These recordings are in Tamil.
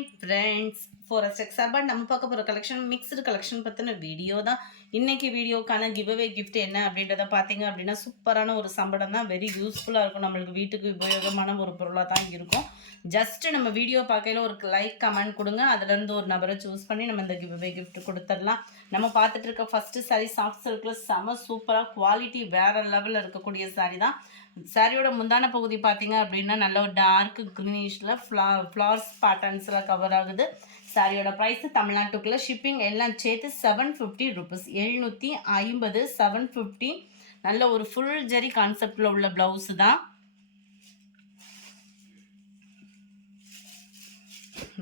ஹாய் ஃப்ரெண்ட்ஸ், ஃபாரஸ்ட் எக்ஸார்பாக நம்ம பார்க்க போகிற கலெக்ஷன் மிக்ஸ்டு கலெக்ஷன் பற்றின வீடியோ தான். இன்றைக்கி வீடியோக்கான கிவ்அவே கிஃப்ட் என்ன அப்படின்றத பார்த்தீங்க அப்படின்னா சூப்பரான ஒரு சம்பளம் தான். வெரி யூஸ்ஃபுல்லாக இருக்கும், நம்மளுக்கு வீட்டுக்கு உபயோகமான ஒரு பொருளாக தான் இருக்கும். ஜஸ்ட்டு நம்ம வீடியோ பார்க்கையில் ஒரு லைக் கமெண்ட் கொடுங்க, அதுலேருந்து ஒரு நபரை சூஸ் பண்ணி நம்ம இந்த கிவ்அவே கிஃப்ட் கொடுத்துடலாம். நம்ம பார்த்துட்டு இருக்க ஃபஸ்ட்டு சாரீ சாஃப்ட் சில்கில் செம சூப்பராக குவாலிட்டி வேறு லெவலில் இருக்கக்கூடிய சாரீ தான். சாரியோட முந்தான பகுதி பார்த்தீங்க அப்படின்னா நல்ல ஒரு டார்க் க்ரீனிஷில் ஃப்ளார்ஸ் பேட்டர்ன்ஸில் கவர் ஆகுது. சாரியோட ப்ரைஸ் தமிழ்நாட்டுக்குள்ளே ஷிப்பிங் எல்லாம் சேர்த்து 750 ருபீஸ், 750, 750. நல்ல ஒரு ஃபுல் ஜரி கான்செப்டில் உள்ள ப்ளவுஸு தான்.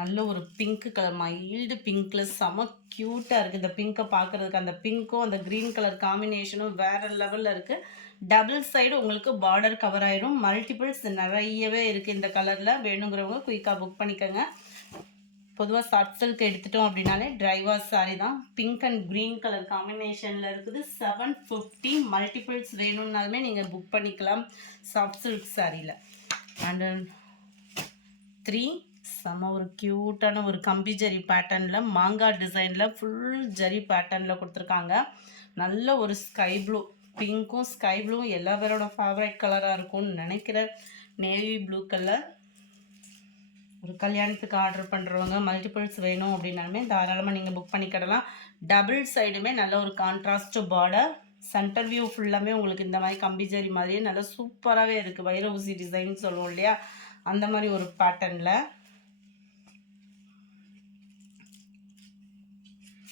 நல்ல ஒரு பிங்க் கலர், மைல்டு பிங்க்கில் செம க்யூட்டாக இருக்குது. இந்த பிங்க்கை பார்க்குறதுக்கு அந்த பிங்க்கும் அந்த க்ரீன் கலர் காம்பினேஷனும் வேறு லெவலில் இருக்குது. டபுள் சைடு உங்களுக்கு பார்டர் கவர் ஆயிடும். மல்டிபிள்ஸ் நிறையவே இருக்குது இந்த கலரில். வேணுங்கிறவங்க குயிக்காக புக் பண்ணிக்கோங்க. பொதுவாக சாஃப்ட் சில்க் எடுத்துட்டோம் அப்படின்னாலே ட்ரைவாஷ் சாரி தான். பிங்க் அண்ட் க்ரீன் கலர் காம்பினேஷனில் இருக்குது. 750. மல்டிபிள்ஸ் வேணும்னாலுமே நீங்கள் புக் பண்ணிக்கலாம் சாஃப்ட் சில்க் சாரியில். அண்ட் 3 செம்ம ஒரு க்யூட்டான ஒரு கம்பி ஜரி பேட்டர்னில் மாங்காய் டிசைனில் ஃபுல் ஜரி பேட்டர்னில் கொடுத்துருக்காங்க. நல்ல ஒரு ஸ்கை ப்ளூ, பிங்க்கும் ஸ்கை ப்ளூவும் எல்லா பேரோட ஃபேவரட் கலராக இருக்கும்னு நினைக்கிறேன். Navy blue colour. ஒரு கல்யாணத்துக்கு ஆர்டர் பண்ணுறவங்க மல்டிபிள்ஸ் வேணும் அப்படின்னாலுமே தாராளமாக நீங்கள் புக் பண்ணிக்கிடலாம். டபுள் சைடுமே நல்ல ஒரு கான்ட்ராஸ்ட் பார்டர். சென்டர் வியூ ஃபுல்லாமே உங்களுக்கு இந்த மாதிரி கம்பி ஜரி மாதிரியே நல்லா சூப்பராகவே இருக்குது. வைர ஊசி டிசைன் சொல்லுவோம் இல்லையா, அந்த மாதிரி ஒரு பேட்டர்னில்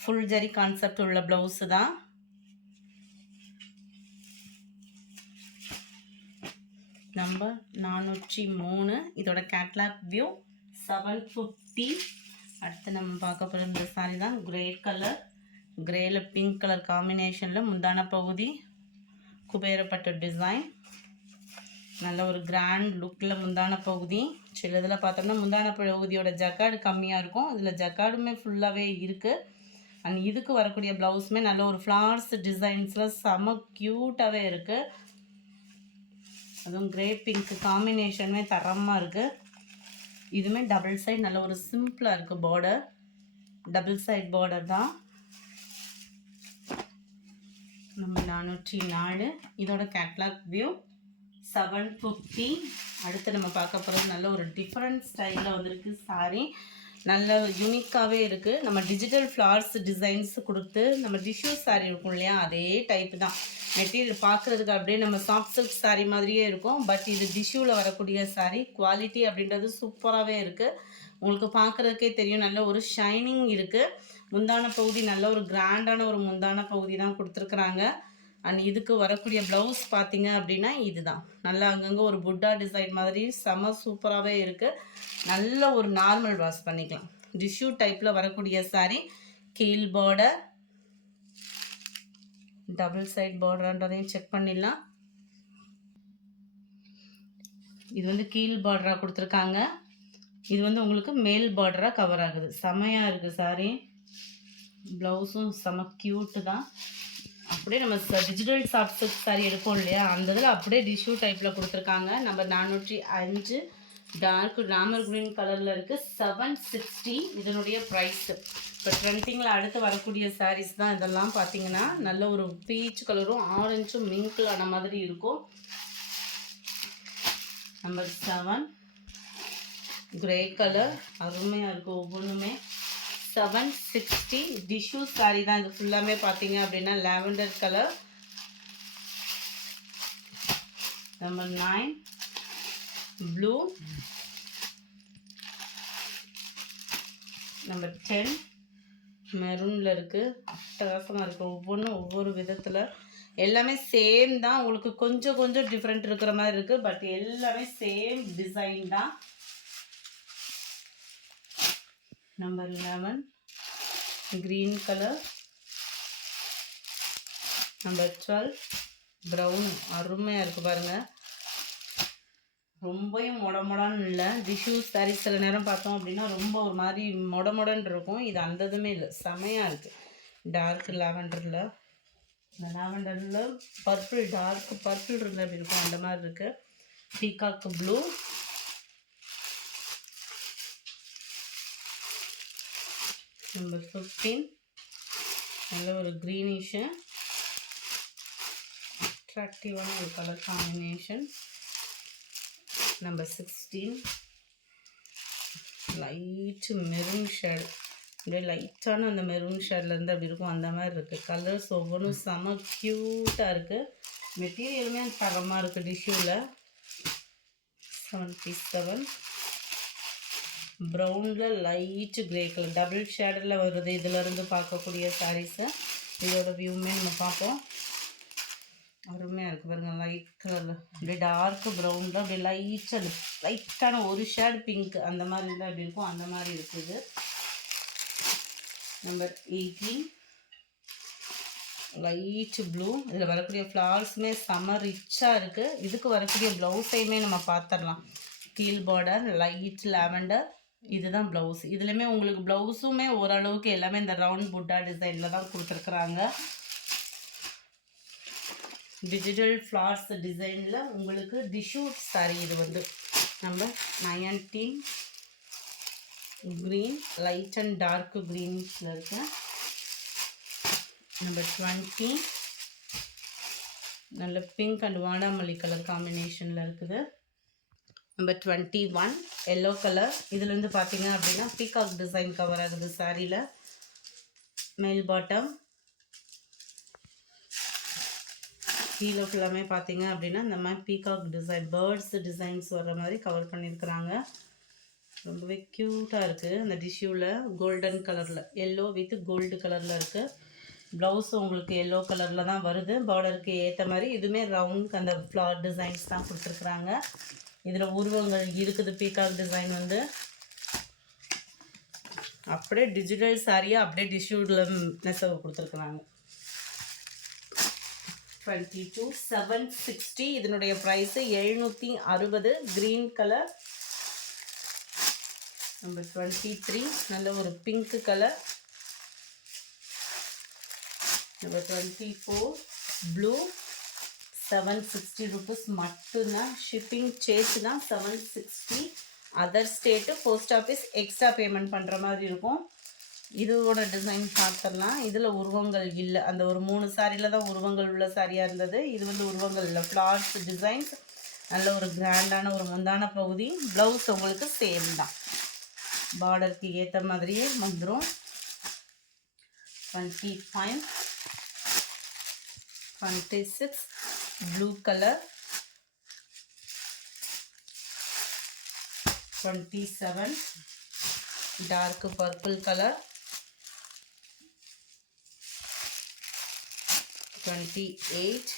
ஃபுல் ஜரி கான்செப்ட் உள்ள ப்ளவுஸு தான். நம்பர் 403. இதோட கேட்லாக் வியூ 750. அடுத்து நம்ம பார்க்க போகிற இந்த சாரி தான் கிரே கலர். கிரேல பிங்க் கலர் காம்பினேஷனில் முந்தான பகுதி குபேரப்பட்ட டிசைன். நல்ல ஒரு கிராண்ட் லுக்கில் முந்தான பகுதி. சில இதில் பார்த்தோம்னா முந்தான பகுதியோட ஜக்கார்டு கம்மியாக இருக்கும், இதில் ஜக்கார்டுமே ஃபுல்லாகவே இருக்குது. அண்ட் இதுக்கு வரக்கூடிய ப்ளவுஸுமே நல்ல ஒரு ஃப்ளார்ஸ் டிசைன்ஸில் செம க்யூட்டாகவே இருக்குது. அதுவும் கிரே பிங்க் காம்பினேஷனுமே தரமாக இருக்குது. இதுவுமே டபுள் சைட் நல்ல ஒரு சிம்பிளாக இருக்குது பார்டர். டபுள் சைட் பார்டர் தான். நம்ம 404. இதோட கேட்லாக் வியூ 750. அடுத்து நம்ம பார்க்க போகிறது நல்ல ஒரு டிஃப்ரெண்ட் ஸ்டைலில் வந்துருக்கு சாரி. நல்ல யூனிக்காகவே இருக்குது. நம்ம டிஜிட்டல் ஃப்ளார்ஸ் டிசைன்ஸ் கொடுத்து நம்ம டிஷ்யூ சாரீ இருக்கும் இல்லையா, அதே டைப்பு தான். மெட்டீரியல் பார்க்குறதுக்கு அப்படியே நம்ம சாஃப்ட் சில்க் சாரீ மாதிரியே இருக்கும். பட் இது டிஷ்யூவில் வரக்கூடிய சாரீ. குவாலிட்டி அப்படின்றது சூப்பராகவே இருக்குது. உங்களுக்கு பார்க்குறதுக்கே தெரியும், நல்ல ஒரு ஷைனிங் இருக்குது. முந்தான பகுதி நல்ல ஒரு கிராண்டான ஒரு முந்தான பகுதி தான் கொடுத்துருக்குறாங்க. அண்ட் இதுக்கு வரக்கூடிய ப்ளவுஸ் பார்த்தீங்க அப்படின்னா இதுதான். நல்லா அங்கங்கே ஒரு புட்டா டிசைன் மாதிரி செம சூப்பராகவே இருக்குது. நல்ல ஒரு நார்மல் வாஷ் பண்ணிக்கலாம். டிஷ்யூ டைப்பில் வரக்கூடிய சாரீ. கீழ் பார்டர், டபுள் சைட் பார்டர்ன்றதையும் செக் பண்ணிடலாம். இது வந்து கீழ் பார்டராக கொடுத்துருக்காங்க. இது வந்து உங்களுக்கு மேல் பார்டராக கவர் ஆகுது. செமையாக இருக்குது சாரீ. ப்ளவுஸும் செம க்யூட்டு தான். அப்படியே நம்ம டிஜிட்டல் சாஃப்ட் சில்க் சாரீ எடுப்போம் இல்லையா, அந்த இதில் அப்படியே டிஷ்யூ டைப்பில் கொடுத்துருக்காங்க. நம்பர் 405. டார்க் ராமர் க்ரீன் கலரில் இருக்குது. 760 இதனுடைய ப்ரைஸு. இப்போ ட்ரெண்டிங்கில் அடுத்து வரக்கூடிய சாரீஸ் தான் இதெல்லாம். பார்த்தீங்கன்னா நல்ல ஒரு பீச் கலரும் ஆரஞ்சும் மிங்கிள் ஆன மாதிரி இருக்கும். நம்பர் 7 கிரே கலர் அருமையாக இருக்கும் ஒவ்வொன்றுமே. 760 டிஷ்யூ சாரீ தான் இது ஃபுல்லாமே. பார்த்தீங்க அப்படின்னா lavender colour. Number 9 blue. Number 10 மெரூனில் இருக்குது. அட்டகாசமாக இருக்குது. ஒவ்வொன்றும் ஒவ்வொரு விதத்தில். எல்லாமே சேம் தான். உங்களுக்கு கொஞ்சம் கொஞ்சம் டிஃப்ரெண்ட் இருக்கிற மாதிரி இருக்குது, பட் எல்லாமே சேம் டிசைன் தான். Number 11 green colour. Number 12 brown. அருமையாக இருக்குது பாருங்கள். ரொம்பவும் மொடமொடான்னு இல்லை. டிஷ்யூ சாரீ சில நேரம் பார்த்தோம் அப்படின்னா ரொம்ப ஒரு மாதிரி மொடமொடன்னு இருக்கும். இது அந்த இதுவுமே இல்லை, செமையாக இருக்குது. டார்க் லாவெண்டரில், இந்த லாவெண்டரில் பர்பிள், டார்க் பர்பிள் இருந்தால் அப்படி இருக்கும், அந்த மாதிரி இருக்குது. Peacock blue. நம்பர் 15 நல்ல ஒரு க்ரீனிஷு அட்ராக்டிவான ஒரு colour combination. Number 16 light maroon shade, அப்படியே லைட்டான அந்த மெரூன் ஷேட்லேருந்து அப்படி இருக்கும், அந்த மாதிரி இருக்குது. கலர்ஸ் ஒவ்வொன்றும் செம க்யூட்டாக இருக்குது. மெட்டீரியலுமே தரமாக இருக்குது. டிஷ்யூவில் 77 ப்ரௌனில் லைட்டு க்ரே கலர் டபுள் ஷேடில் வருது. இதிலேருந்து பார்க்கக்கூடிய சாரீஸு இதோட வியூமே நம்ம பார்ப்போம். அருமையாக இருக்குது பாருங்கள். லைட் கலரில் அப்படியே டார்க்கு ப்ரௌனில் அப்படியே லைட்டான ஒரு ஷேட் பிங்க் அந்த மாதிரி இருந்தால் அப்படி இருக்கும், அந்த மாதிரி இருக்குது. Number 18 light blue. இதில் வரக்கூடிய ஃப்ளவர்ஸுமே செம ரிச்சாக இருக்குது. இதுக்கு வரக்கூடிய ப்ளவுஸையுமே நம்ம பார்த்துடலாம். கீழ் பார்டர் லைட் லாவெண்டர், இதுதான் ப்ளவுஸ். இதுலேயுமே உங்களுக்கு ப்ளவுஸுமே ஓரளவுக்கு எல்லாமே இந்த ரவுண்ட் புட்டா டிசைனில் தான் கொடுத்துருக்குறாங்க. டிஜிட்டல் ஃப்ளார்ஸ் டிசைனில் உங்களுக்கு டிஷ்யூ சாரி. இது வந்து number 19 green light and dark க்ரீனிஷில் இருக்கு. நம்பர் 20 நல்ல பிங்க் அண்ட் வாடாமல்லி கலர் காம்பினேஷனில் இருக்குது. Number 21 yellow colour. இதுலேருந்து பார்த்தீங்க அப்படின்னா பீகாக் டிசைன் கவர் ஆகுது சாரியில். மேல் பாட்டம் கீழே ஃபுல்லாமே பார்த்தீங்க அப்படின்னா இந்த மாதிரி பீகாக் டிசைன் பேர்ட்ஸ் டிசைன்ஸ் வர்ற மாதிரி கவர் பண்ணியிருக்கிறாங்க. ரொம்பவே க்யூட்டாக இருக்குது. அந்த டிஷ்யூவில் கோல்டன் கலரில் எல்லோ வித் கோல்டு கலரில் இருக்குது. ப்ளவுஸு உங்களுக்கு எல்லோ கலரில் தான் வருது. பார்டருக்கு ஏற்ற மாதிரி இதுவுமே ரவுண்ட் அந்த ஃப்ளார் டிசைன்ஸ் தான் கொடுத்துருக்குறாங்க. இதில் உருவங்கள் இருக்குது. பீகாக் டிசைன் வந்து அப்படியே டிஜிட்டல் சாரியாக அப்படியே டிஷ்யூவில் நெசவு கொடுத்துருக்குறாங்க. 22 760 இதனுடைய ப்ரைஸு 760 க்ரீன் கலர். நம்பர் 23 நல்ல ஒரு pink colour. Number 24 blue. 760 rupees மட்டும்தான். ஷிப்பிங் சேஞ்ச் தான் 760. Other state post office extra payment பண்ணுற மாதிரி இருக்கும். இதோட டிசைன் பார்த்துடலாம். இதில் உருவங்கள் இல்லை. அந்த ஒரு 3 சாரியில் தான் உருவங்கள் உள்ள சாரியாக இருந்தது. இது வந்து உருவங்கள் இல்லை, ஃப்ளார்ஸ் டிசைன்ஸ். நல்ல ஒரு கிராண்டான ஒரு முந்தான பகுதி. ப்ளவுஸ் உங்களுக்கு சேம் தான், பார்டருக்கு ஏற்ற மாதிரியே வந்துடும். 25 26 blue colour. 27 dark purple colour. 28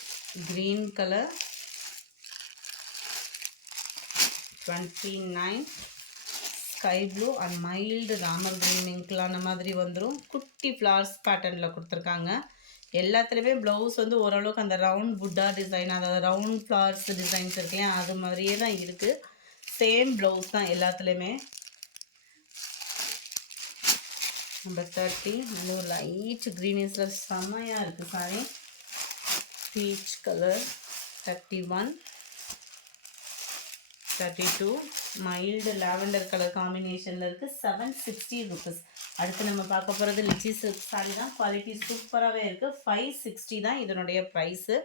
green color. 29 sky blue and mild ராமர் green இங்க்லான மாதிரி வந்துடும். குட்டி ஃப்ளார்ஸ் பேட்டர்னில் கொடுத்துருக்காங்க. எல்லாத்துலேயுமே ப்ளவுஸ் வந்து ஓரளவுக்கு அந்த ரவுண்ட் புட்டா டிசைன், அதாவது ரவுண்ட் ஃப்ளார்ஸ் டிசைன்ஸ் இருக்குல்லையா, அது மாதிரியே தான் இருக்குது. சேம் ப்ளவுஸ் தான் எல்லாத்துலேயுமே. நம்பர் 30 நல்ல ஒரு லைட் க்ரீனிஷில் செம்மையாக இருக்குது sorry. Peach colour. 31 32 mild lavender colour காம்பினேஷனில் இருக்குது. 760 ருபீஸ். அடுத்து நம்ம பார்க்க போகிறது லிச்சி சில்க் சாரி தான். குவாலிட்டி சூப்பராகவே இருக்குது. 560 தான் இதனுடைய ப்ரைஸு.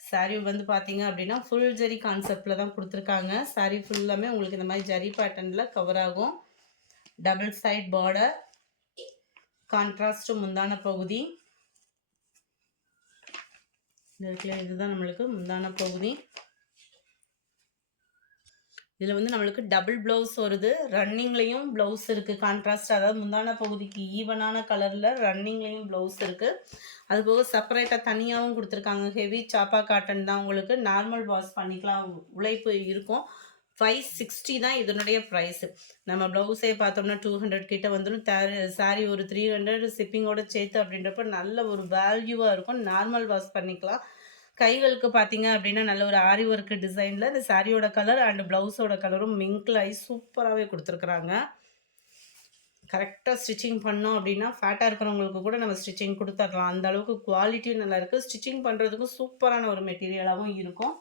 சாரீ வந்து பார்த்தீங்க அப்படின்னா ஃபுல் ஜரி கான்செப்டில் தான் கொடுத்துருக்காங்க. சாரீ ஃபுல்லாமே உங்களுக்கு இந்த மாதிரி ஜரி பேட்டர்னில் கவர் ஆகும். டபுள் சைட் பார்டர், கான்ட்ராஸ்ட் முந்தான பகுதி இருக்குல்ல, இதுதான் நம்மளுக்கு முந்தான பகுதி. இதில் வந்து நம்மளுக்கு டபுள் ப்ளவுஸ் வருது. ரன்னிங்லேயும் ப்ளவுஸ் இருக்குது கான்ட்ராஸ்ட், அதாவது முந்தான பகுதிக்கு ஈவனான கலரில் ரன்னிங்லேயும் ப்ளவுஸ் இருக்குது. அதுபோக செப்பரேட்டாக தனியாகவும் கொடுத்துருக்காங்க. ஹெவி சாப்பா காட்டன் தான், உங்களுக்கு நார்மல் வாஷ் பண்ணிக்கலாம், உழைப்பு இருக்கும். 560 தான் இதனுடைய ப்ரைஸு. நம்ம ப்ளவுஸே பார்த்தோம்னா 200 கிட்ட வந்துடும். சாரி ஒரு 300 ஷிப்பிங்கோடு சேர்த்து அப்படின்றப்ப நல்ல ஒரு வேல்யூவாக இருக்கும். நார்மல் வாஷ் பண்ணிக்கலாம். கைகளுக்கு பார்த்தீங்க அப்படின்னா நல்ல ஒரு ஆரி ஒர்க் டிசைனில் இந்த சாரியோட கலர் அண்ட் ப்ளவுஸோட கலரும் மிங்கிள் ஆகி சூப்பராகவே கொடுத்துருக்குறாங்க. கரெக்டாக ஸ்டிச்சிங் பண்ணோம் அப்படின்னா ஃபேட்டாக இருக்கிறவங்களுக்கு கூட நம்ம ஸ்டிச்சிங் கொடுத்துடலாம். அந்த அளவுக்கு குவாலிட்டியும் நல்லாயிருக்கு. ஸ்டிச்சிங் பண்ணுறதுக்கும் சூப்பரான ஒரு மெட்டீரியலாகவும் இருக்கும்.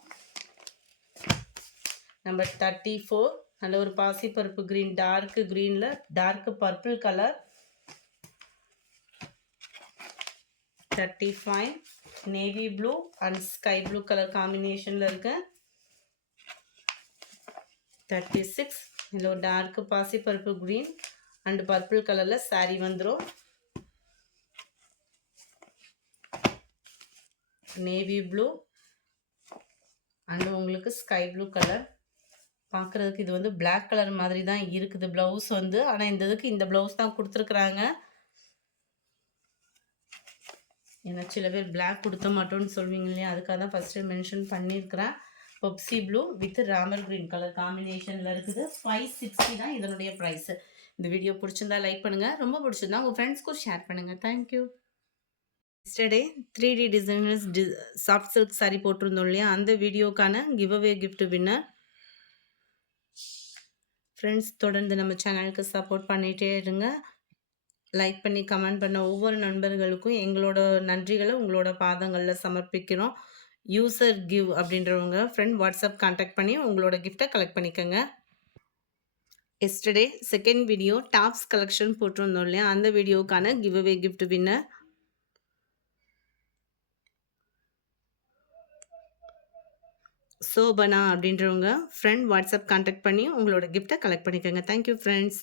நம்பர் 34 நல்ல ஒரு பாசிப்பருப்பு க்ரீன், டார்க் க்ரீனில் dark purple colour. 35 navy blue and sky blue colour காம்பினேஷனில் இருக்கு. 36 இதில் ஒரு டார்க் பாசி பர்பிள் க்ரீன் அண்ட் பர்பிள் கலரில் saree வந்துடும். நேவி ப்ளூ அண்ட் உங்களுக்கு ஸ்கை ப்ளூ கலர். பார்க்குறதுக்கு இது வந்து பிளாக் கலர் மாதிரி தான் இருக்குது ப்ளவுஸ் வந்து. ஆனால் இந்த இதுக்கு இந்த ப்ளவுஸ் தான் கொடுத்துருக்குறாங்க. ஏன்னா சில பேர் பிளாக் கொடுத்த மாட்டோம்னு சொல்வீங்க இல்லையா, அதுக்காக தான் ஃபஸ்ட்டு மென்ஷன் பண்ணியிருக்கிறேன். Pepsi blue with Ramar green colour காம்பினேஷனில் இருக்குது. 560 தான் இதனுடைய ப்ரைஸு. இந்த வீடியோ பிடிச்சிருந்தா லைக் பண்ணுங்கள், ரொம்ப பிடிச்சிருந்தா உங்கள் ஃப்ரெண்ட்ஸ்க்கும் ஷேர் பண்ணுங்கள். Thank you. Yesterday 3D designers soft silk sari போட்டிருந்தோம் இல்லையா, அந்த வீடியோக்கான கிவ்அவே கிஃப்ட் வின்னர். ஃப்ரெண்ட்ஸ் தொடர்ந்து நம்ம சேனலுக்கு சப்போர்ட் பண்ணிகிட்டே இருங்க. லைக் பண்ணி கமெண்ட் பண்ண ஒவ்வொரு நண்பர்களுக்கும் எங்களோட நன்றிகளை உங்களோட பாதங்களில் சமர்ப்பிக்கிறோம். யூசர் கிவ் அப்படின்றவங்க ஃப்ரெண்ட் வாட்ஸ்அப் கான்டாக்ட் பண்ணி உங்களோட கிஃப்டை கலெக்ட் பண்ணிக்கோங்க. Yesterday second video tops collection போட்டிருந்தோம் இல்லையா, அந்த வீடியோக்கான கிவ்அவே கிஃப்ட் வின்னர் சோபனா அப்படின்றவங்க ஃப்ரெண்ட் வாட்ஸ்அப் கான்டாக்ட் பண்ணி உங்களோட கிஃப்டை கலெக்ட் பண்ணிக்கோங்க. Thank you friends.